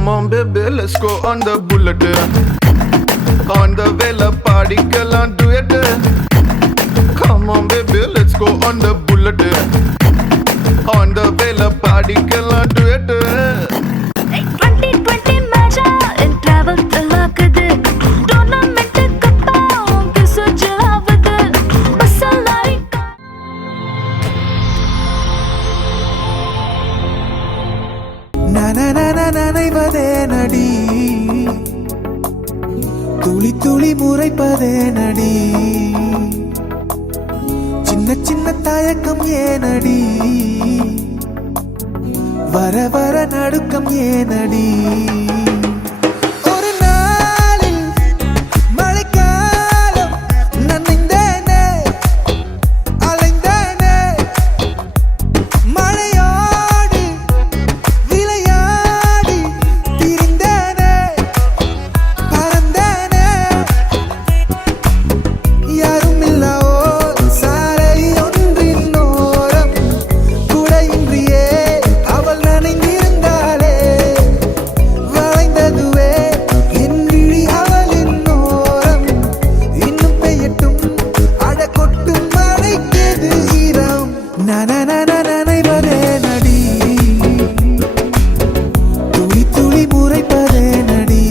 Come on baby, let's go on the bullet. On the vela party, kalan do it. Come on baby, let's go on the bullet. On the vela party, kalan do it. 2020 maja in travel talakade. Tournament kappa unke sujhavade. Basalai நனைவதே நடி துளி துளி முறைப்பதே நடி சின்ன சின்ன தயக்கம் ஏனடி வர வர நடுக்கம் ஏனடி ஒரு நாளில் மழைக்காலம் நனைந்தேனே அலைந்தேனே மழையோடு விளையாடி திரிந்தேனே பறந்தேனே யாரும் இல்லவோ சாலை ஒன்றின் ஓரம் குடையின்றியே அவள் நனைந்திருந்தாளே வளைந்ததுவே என் விழி அவளின் ஓரம் இன்னும் பெய்யட்டும் அட கொட்டும் மழைக்கெது ஈரம் நனைவதே நடி துளி துளி முறைப்பதே நடி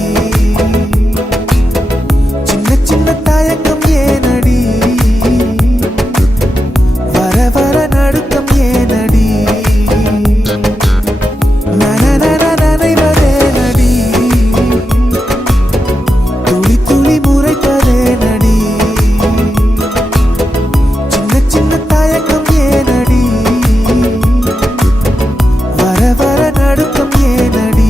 சின்ன சின்ன தயக்கம் ஏனடி வர வர நடுக்கம் ஏனடி நனைவதே நடி துளி துளி முறைப்பதே நடி சின்ன சின்ன தயக்கம் ஏனடி வர வர நடுக்கம் ஏனடி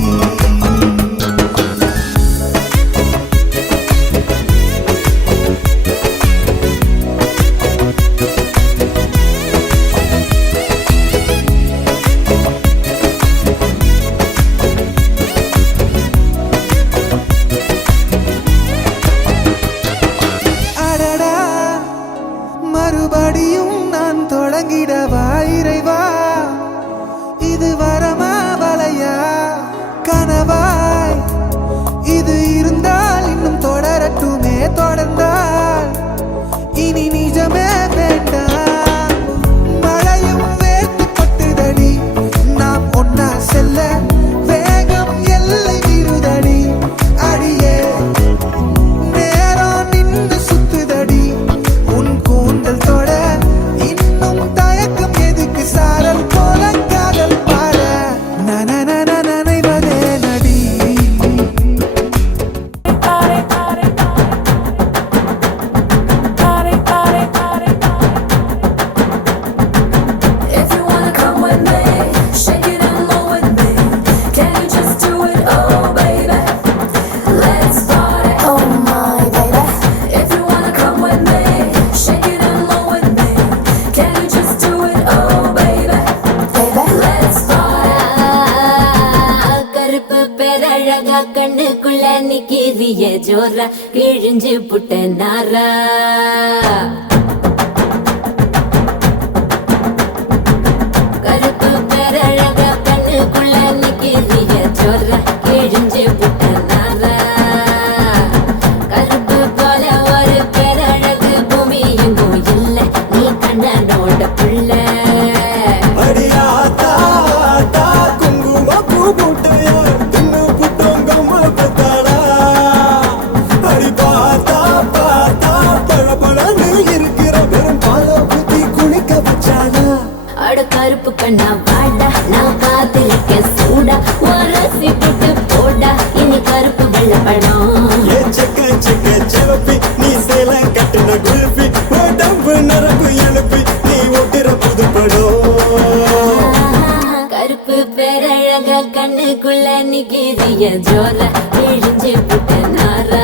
அடடா மறுபடியும் நான் தொடங்கிடவா இறைவா இது வரமா வலையா கனவாய் இது இருந்தால் இன்னும் தொடரட்டுமே தொடர்ந்தால் இனி நிஜமே வேண்டாம் மழையும் வேர்த்து கொட்டுதடி நாம் ஒன்னா செல்ல வேகம் எல்லை மீறுதடி அடியே நேரம் நின்று சுத்துதடி உன் கூந்தல் தொட இன்னும் தயக்கம் எதுக்கு சாரல் போல காதல் பாட நனைவதே நடி If you wanna come with me, shake it and move with me. Can you just do it, oh baby? Let's party, oh my baby. If you wanna come with me, shake it and move with me. Can you just do it, oh baby? Let's party. கருப்பு பேரழகா கண்ணுக்குள்ள நிக்கிறிய ஜோரா கிழிஞ்சு புட்ட நாரா கருப்பு பேரழக கண்ணுக்குள்ள நிக்கிறிய ஜோர கிழிஞ்சு புட்ட நாரா கருப்பு போல ஒரு பேரழகு பூமி எங்கும் இல்ல நீ கண்ணனோட புள்ள அடியாத்தா ஆத்தா குங்கும பூ போட்டு தின்னு புட்டோங்கம்மா பத்தாடா அடி பார்த்தா பார்த்தா பழபழன்னு இருக்கிற வெறும் பால புத்தி குளிக்க வச்சானா அட கருப்பு கண்ணா வாடா நான் காத்திருக்க சூடா உரசி புட்டு போடா இனி கருப்பு வெள்ளப்படம் ஏ செக்க செக்க செவப்பி நீ சேலம் கட்டின குல்பி உடம்பு நரம்பு எழுப்பி நீ ஓட்டுற புதுப்படும் கருப்பு பேரழக கண்ணுக்குள்ள நிக்கிறிய ஜோர கிழிஞ்சு புட்ட நாரா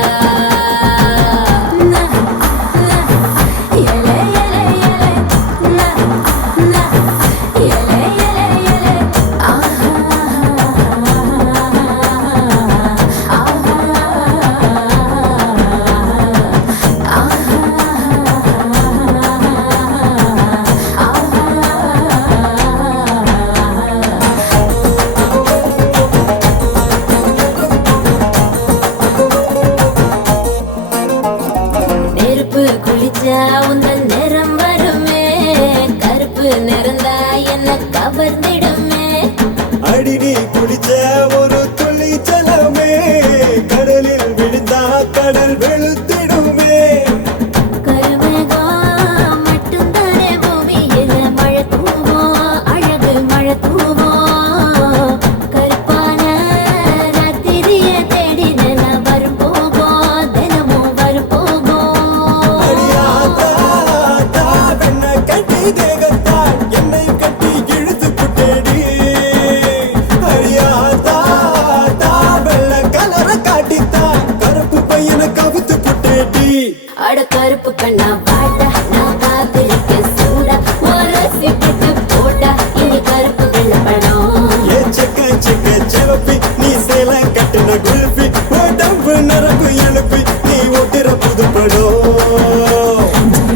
பண்ணா பாட்டா நான் காத்திருக்க சூடா ஒரு சிப்பட்டு போட்டா இனி கருப்பு வெள்ள படம் ஏ செக்க செக்க செவப்பி நீ சேலம் கட்டின குல்ஃபி உடம்பு நரம்பு எழுப்பி நீ ஓட்டுற புது படம்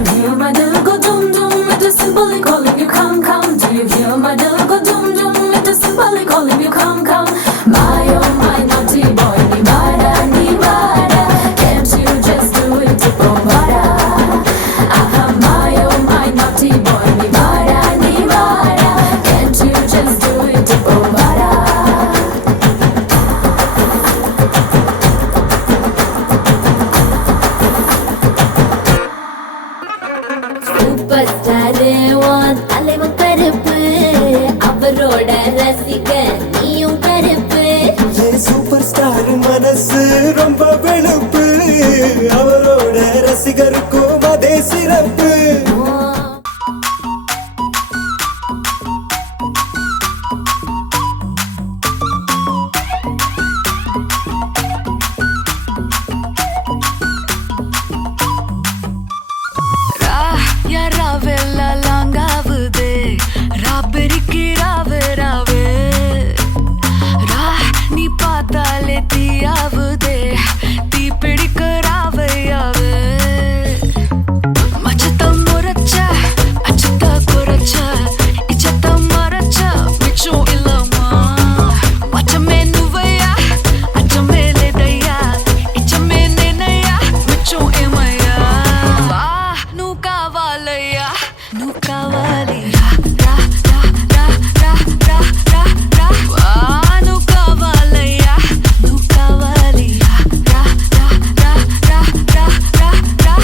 Do you hear my little go dum dum? It is simply calling you come come. Do you hear my little go dum dum? It is simply calling you come come. My oh my naughty boy, ni vada. Can't you just do it to Pomara? Aha, my oh my naughty boy, ni vada. Can't you just do it to Pomara? Super star உன் தலைவன் கருப்பு அவரோட ரசிகன் நீயும் கருப்பு ஏ super star மனசு ரொம்ப வெளுப்பு அவரோட ரசிகருக்கும் அதே சிறப்பு யாராவெல்ல லாங்காவுதே ராபெரிக்கு ராவே ராவே ரா நீ பார்த்தாலே தீயாவுதே தீ பிடிக்க ராவையாவே மச்சத்தம் முறைச்ச அச்சத்த குறைச்ச இச்சத்தம் மறைச்ச மிச்சம் இல்லம்மா மச்சமே நுவையா அச்சமே லேதையா இச்சமே நேனையா மிச்சம் ஏமையா வா నువ్వు కావాలయ్యా నువ్వు కావాలి రా రా రా రా రా రా రా రా వా నువ్వు కావాలయ్యా నువ్వు కావాలి రా రా రా రా రా రా రా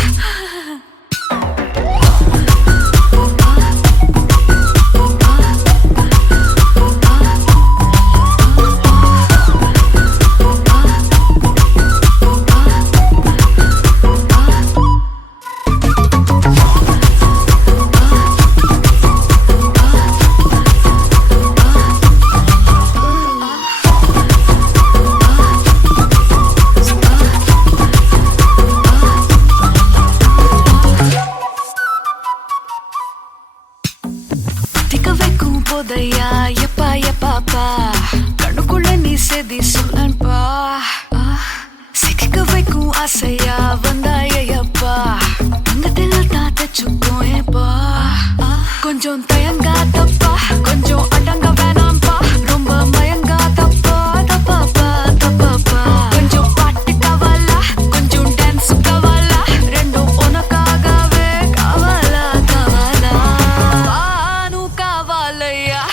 திக்க வைக்கும் போதையா எப்பா எப்பாப்பா கண்ணுக்குள்ள நீ செதி சொல்லன்பா சிக்க வைக்கும் ஆசையா வந்தாயப்பா தங்கத்தில் தான் தச்சுக்கும் ஏப்பா கொஞ்சம் தயங்காதப்பா கொஞ்சம் அடங்க வேணாம்பா ரொம்ப மயங்காதப்பா தப்பாப்பா தப்பாப்பா கொஞ்சம் பாட்டு கவலா கொஞ்சம் டான்ஸ் கவலா ரெண்டும் உனக்காகவே கவலா கவலா నువ్వు కావాలయ్యా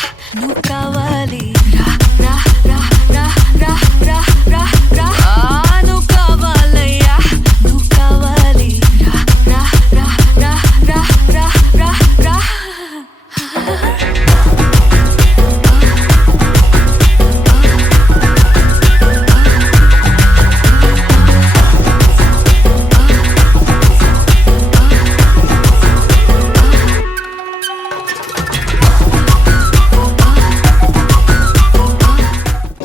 నువ్వు కావాలి రా రా రా రా రా రా రా రా నువ్వు కావాలయ్యా నువ్వు కావాలి రా రా రా రా రా రా రా రా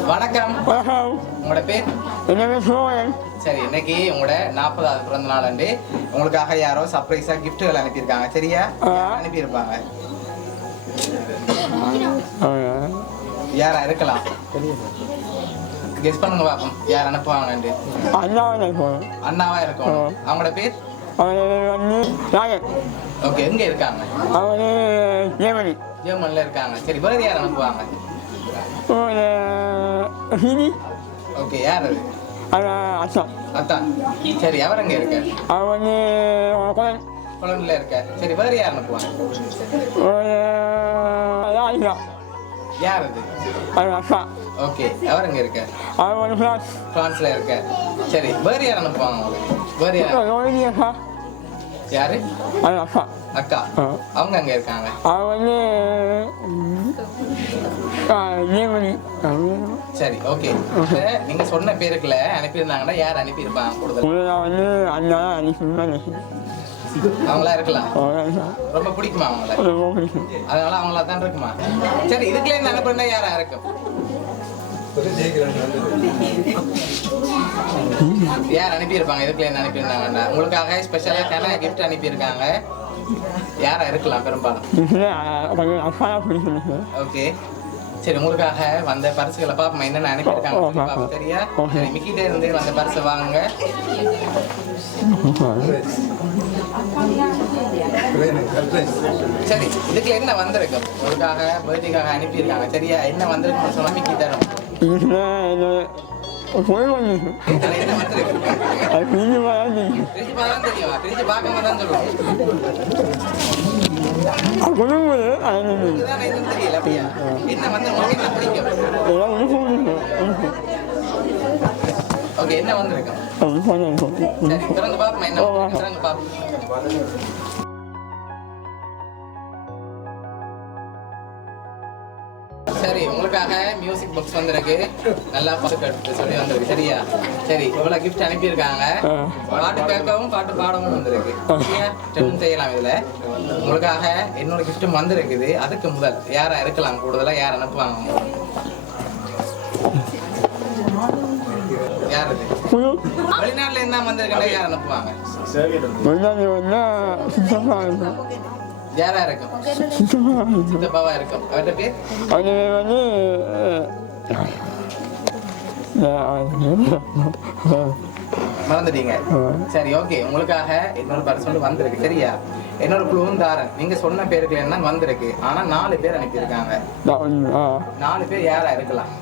வணக்கம். உங்களோட பேர்? சரி, இன்னைக்கு உங்களோட 40வது பிறந்த நாள் அன்று உங்களுக்காக யாரோ சர்ப்ரைஸா கிஃப்ட்கள் அனுப்பியிருக்காங்க. சரியா? அனுப்பியிருப்பாங்க. யாரா இருக்கலாம்? கெஸ் பண்ணுங்க பாப்போம். யார் அனுப்புவாங்க? அண்ணாவா இருக்கும். அவங்களோட பேர்? ஓகே, எங்க இருக்காங்க? ஜெர்மன்ல இருக்காங்க. சரி, வேறு யார் அனுப்புவாங்க? ஓகே, யார் அது? அத்தான். சரி, அவர் எங்க இருக்க? கொலம்பில் இருக்க. சரி, வேறு யார் அனுப்புவாங்க? யார் அது? ஓகே, அவர் எங்க இருக்க? பிரான்ஸ்ல இருக்க. சரி, வேறு யார் அனுப்புவாங்க உங்களுக்கு? வேறு யார்? யாரு? அக்கா. அவங்க அங்க இருக்காங்க. சரி, ஓகே. நீங்க சொன்ன பேருக்குல அனுப்பியிருந்தாங்கன்னா யார் அனுப்பியிருப்பாங்க கூடுதல்? அவங்களா இருக்கலாம். ரொம்ப பிடிக்குமா அவங்கள? அதனால அவங்களா தான் இருக்குமா? சரி, இதுக்குள்ள இருந்து அனுப்புறா யாரா இருக்கும்? யார் அனுப்பியிருப்பாங்க இதுக்குள்ள என்ன அனுப்பியிருந்தாங்கண்ணா உங்களுக்காக ஸ்பெஷலாக கன கிஃப்ட் அனுப்பியிருக்காங்க யாரா இருக்கலாம் பெரும்பாலும் ஓகே சரி உங்களுக்காக வந்த பரிசுகளை பாப்போம் என்னென்ன அனுப்பியிருக்காங்க சரியா சரி மிக்கிட்டே இருந்து வந்த பரிசை வாங்குங்க சரி இதுக்குள்ள என்ன வந்திருக்கும் உங்களுக்காக பர்த்டேக்காக அனுப்பியிருக்காங்க சரியா என்ன வந்திருக்குன்னு சொன்னா மிக்கி தரும் என்ன வந்திருக்கு தெரியுமா பிரிச்சு பார்க்காம தான் சொல்லுவோம் தெரியல அப்படியா என்ன வந்து உங்களுக்கு என்ன பிடிக்கும் ஓகே என்ன வந்திருக்கும் சரி திறந்து பார்ப்போம் என்ன திறந்து பார்ப்போம் சரி உங்களுக்காக மியூசிக் பாக்ஸ் வந்திருக்கு நல்லா பாட்டு சொல்லி வந்திருக்கு சரியா சரி இவ்வளவு கிஃப்ட் அனுப்பியிருக்காங்க பாட்டு கேட்கவும் பாட்டு பாடவும் வந்திருக்கு சரியா ரெண்டும் செய்யலாம் இதுல உங்களுக்காக என்னோட கிஃப்ட்டும் வந்திருக்குது அதுக்கு முதல் யாரா இருக்கலாம் கூடுதலா யார் அனுப்புவாங்க யார் இது வெளிநாட்டுல இருந்தா வந்திருக்கா யார் அனுப்புவாங்க யாரா இருக்கும் சித்தப்பாவா இருக்கும் அவர்கிட்ட பேர் மறந்துட்டீங்க சரி ஓகே உங்களுக்காக இன்னொரு பர்சன் வந்திருக்கு சரியா என்னோட குழுவும் தாரன் நீங்க சொன்ன பேருக்கு என்ன வந்திருக்கு ஆனா 4 பேர் அனுப்பியிருக்காங்க 4 பேர் யாரா இருக்கலாம்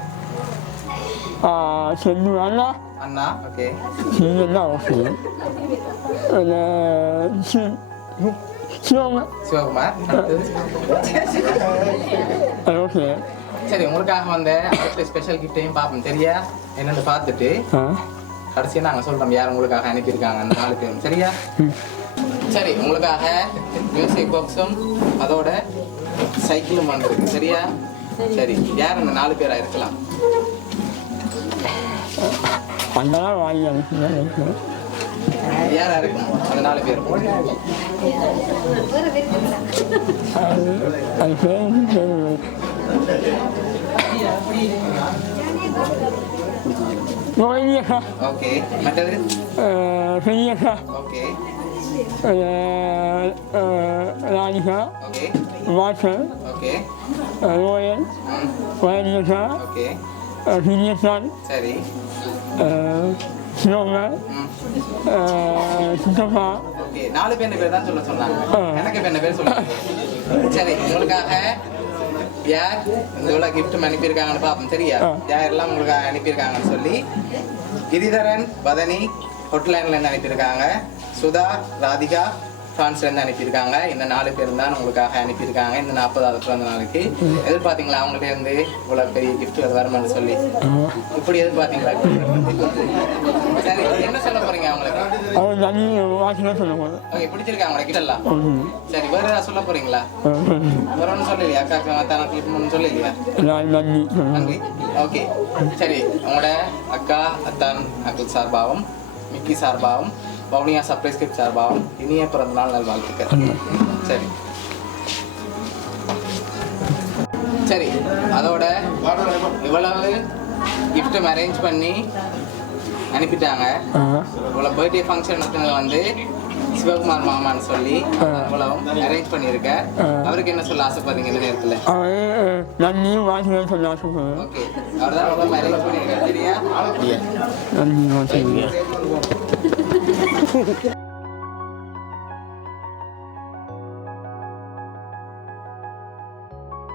அண்ணா ஓகே சிவகுமார் சரி உங்களுக்காக வந்த அடுத்த ஸ்பெஷல் கிஃப்டையும் பார்ப்போம் சரியா என்னன்னு பார்த்துட்டு கடைசியா நாங்க சொல்றோம் யார் உங்களுக்காக அனுப்பியிருக்காங்க அந்த 4 பேரும் சரியா சரி உங்களுக்காக மியூசிக் பாக்ஸும் அதோட சைக்கிளும் வந்திருக்கு சரியா சரி யார் அந்த 4 பேரா இருக்கலாம் யாரா இருக்கும் அந்த 4 பேரும் ஓகே மற்றது ஓகே ராணிகா ஓகே வாசல் ஓகே ரோயல் வயலிகா ஓகே ஹிரியசான் சரி சிவகர் சித்தப்பா ஓகே 4 பேர் தான் சொல்ல சொன்னாங்க எனக்கு பேர் சொல்லுங்க சரி உங்களுக்காக யார் இந்த இவ்வளோ கிஃப்ட் அனுப்பியிருக்காங்கன்னு பார்ப்போம் சரியா யாரெல்லாம் உங்களுக்காக அனுப்பியிருக்காங்கன்னு சொல்லி கிரிதரன் பதனி ஹொட்லைன்லேருந்து அனுப்பியிருக்காங்க சுதா ராதிகா ஃப்ரான்ஸ்லேருந்து அனுப்பியிருக்காங்க இந்த 4 பேர் தான் உங்களுக்காக அனுப்பியிருக்காங்க இந்த 40வது பிறந்த நாளுக்கு எதிர்பார்த்தீங்களா அவங்கள்ட்ட இருந்து இவ்வளோ பெரிய கிஃப்ட்கள் வருமானு சொல்லி இப்படி எதிர்பார்த்தீங்களா சரி என்ன சொல்ல போறீங்க அவங்களுக்கு ஓகே பிடிச்சிருக்கா அவங்களை கிட்டலாம் சரி வேற ஏதாவது சொல்ல போறீங்களா வேற ஒன்றும் சொல்லலையா அக்கா அத்தான ஒன்றும் சொல்லலையா நன்றி ஓகே சரி உங்களோட அக்கா அத்தான் அக்குல் சார்பாகவும் மிக்கி சார்பாகவும் பவுனியா சர்ப்ரைஸ் கிஃப்ட் சார்பாகவும் இனிய பிறந்தநாள் நல்வாழ்த்துக்கள் சரி சரி அதோட இவ்வளவு கிஃப்ட்டும் அரேஞ்ச் பண்ணி அனுப்பிட்டாங்க இவ்வளோ பர்த்டே ஃபங்க்ஷன் வந்து சிவகுமார் மாமான்னு சொல்லி இவ்வளவும் அரேஞ்ச் பண்ணியிருக்க அவருக்கு என்ன சொல்ல ஆசைப்படுறீங்க இந்த நேரத்தில் ஓகே அவர் தான் இவ்வளோ அரேஞ்ச் பண்ணியிருக்காரு சரியா